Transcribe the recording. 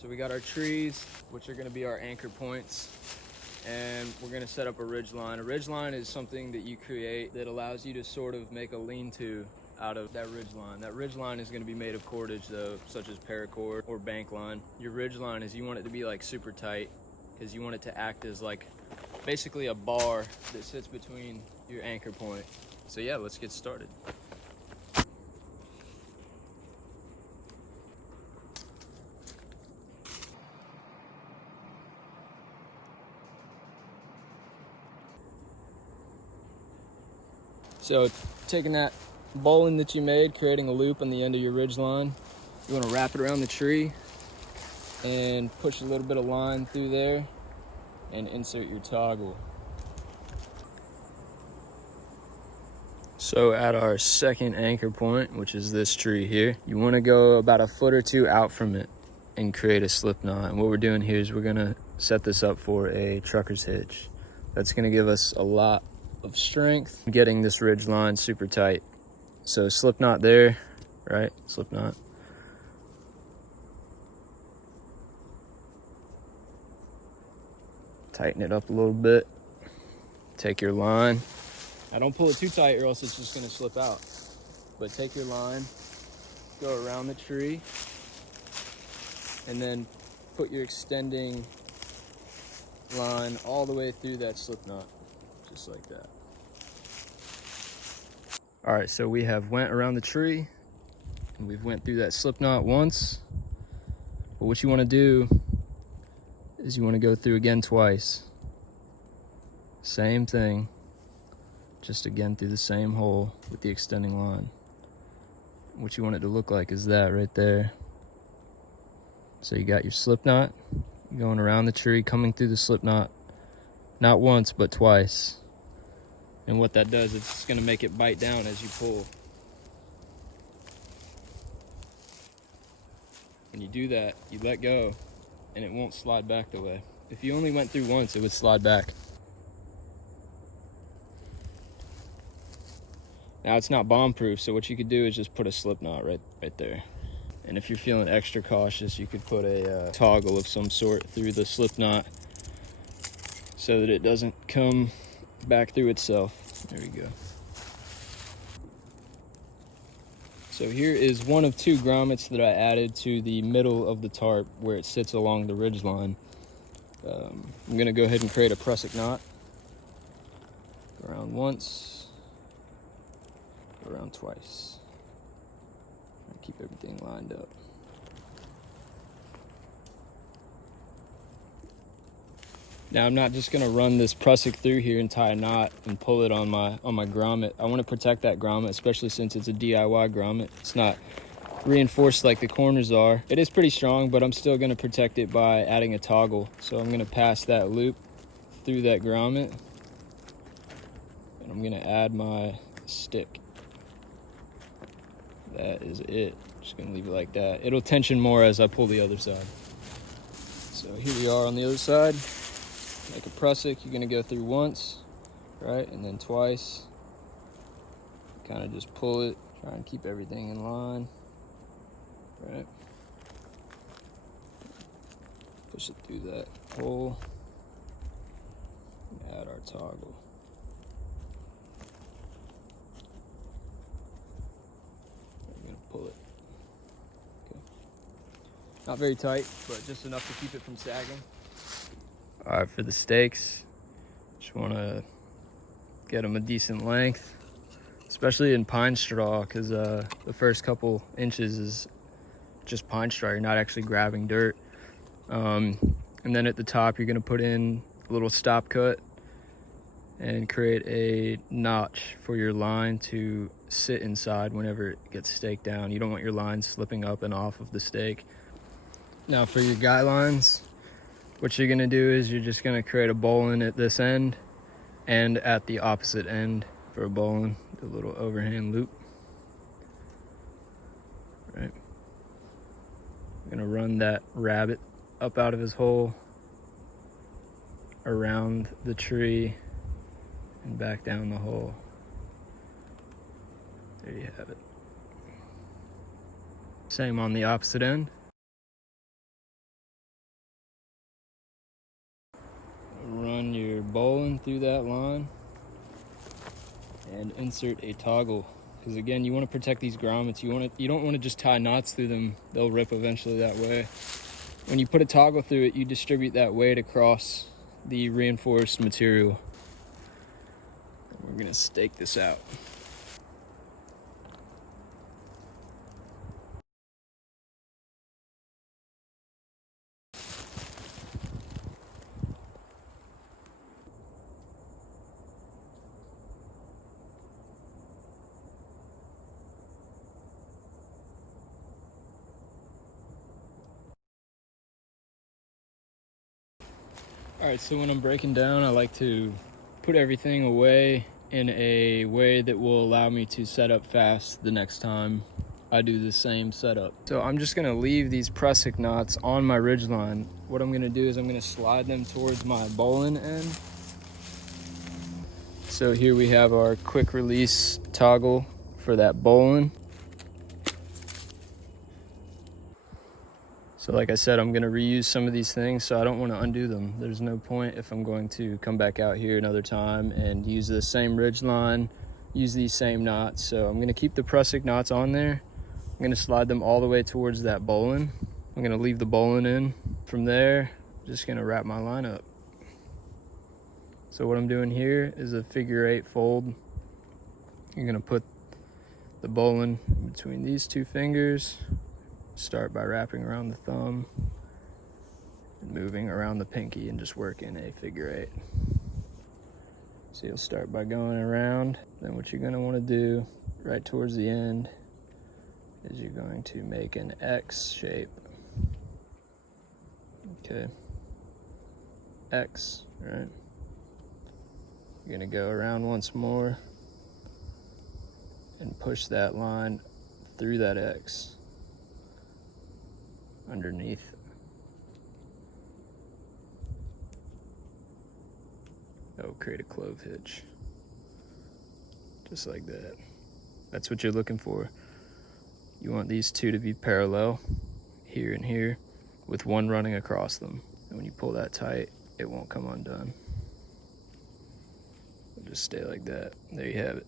So we got our trees, which are gonna be our anchor points, and we're gonna set up a ridgeline. A ridgeline is something that you create that allows you to sort of make a lean-to out of that ridgeline. That ridgeline is gonna be made of cordage though, such as paracord or bank line. Your ridgeline is, you want it to be like super tight, because you want it to act as like basically a bar that sits between your anchor point. So yeah, let's get started. So taking that bowline that you made, creating a loop on the end of your ridge line, you want to wrap it around the tree and push a little bit of line through there and insert your toggle. So at our second anchor point, which is this tree here, you want to go about a foot or two out from it and create a slip knot. And what we're doing here is we're going to set this up for a trucker's hitch. That's going to give us a lot of strength getting this ridge line super tight. So slip knot there, right? Slip knot. Tighten it up a little bit. Take your line. Now don't pull it too tight or else it's just gonna slip out. But take your line, go around the tree, and then put your extending line all the way through that slip knot, just like that. All right, so we have went around the tree and we've went through that slip knot once. But what you want to do is you want to go through again twice. Same thing, just again through the same hole with the extending line. What you want it to look like is that right there. So you got your slip knot going around the tree, coming through the slip knot, not once but twice. And what that does, it's going to make it bite down as you pull. When you do that, you let go and it won't slide back the way. If you only went through once, it would slide back. Now it's not bomb proof, so what you could do is just put a slip knot right there. And if you're feeling extra cautious, you could put a toggle of some sort through the slip knot so that it doesn't come back through itself. There we go. So here is one of two grommets that I added to the middle of the tarp where it sits along the ridge line. I'm gonna go ahead and create a prusik knot. Go around once, go around twice. Keep everything lined up. Now I'm not just gonna run this prusik through here and tie a knot and pull it on my grommet. I want to protect that grommet, especially since it's a DIY grommet. It's not reinforced like the corners are. It is pretty strong, but I'm still gonna protect it by adding a toggle. So I'm gonna pass that loop through that grommet, and I'm gonna add my stick. That is it. Just gonna leave it like that. It'll tension more as I pull the other side. So here we are on the other side. Like a prusik, you're gonna go through once, right? And then twice. Kind of just pull it, try and keep everything in line, right? Push it through that hole. And add our toggle. We're gonna pull it. Okay. Not very tight, but just enough to keep it from sagging. All right, for the stakes, just want to get them a decent length, especially in pine straw, because the first couple inches is just pine straw. You're not actually grabbing dirt. And then at the top, you're going to put in a little stop cut and create a notch for your line to sit inside whenever it gets staked down. You don't want your line slipping up and off of the stake. Now for your guy lines, what you're gonna do is you're just gonna create a bowline at this end and at the opposite end for a bowline, a little overhand loop. Right. I'm gonna run that rabbit up out of his hole, around the tree, and back down the hole. There you have it. Same on the opposite end. run your bowline through that line and insert a toggle. Because again, you want to protect these grommets. You don't want to just tie knots through them. They'll rip eventually that way. When you put a toggle through it, you distribute that weight across the reinforced material. We're gonna stake this out. All right, so when I'm breaking down, I like to put everything away in a way that will allow me to set up fast the next time I do the same setup. So I'm just gonna leave these prusik knots on my ridgeline. What I'm gonna do is I'm gonna slide them towards my bowline end. So here we have our quick release toggle for that bowline. So like I said, I'm gonna reuse some of these things, so I don't wanna undo them. There's no point if I'm going to come back out here another time and use the same ridgeline, use these same knots. So I'm gonna keep the prusik knots on there. I'm gonna slide them all the way towards that bowline. I'm gonna leave the bowline in. From there, just gonna wrap my line up. So what I'm doing here is a figure-8 fold. You're gonna put the bowline in between these two fingers. Start by wrapping around the thumb and moving around the pinky and just working a figure-8. So you'll start by going around. Then what you're gonna wanna do right towards the end is you're going to make an X shape. Okay, X, right? You're gonna go around once more and push that line through that X underneath. That will create a clove hitch, just like that. That's what you're looking for. You want these two to be parallel, here and here, with one running across them. And when you pull that tight, it won't come undone. It'll just stay like that. There you have it.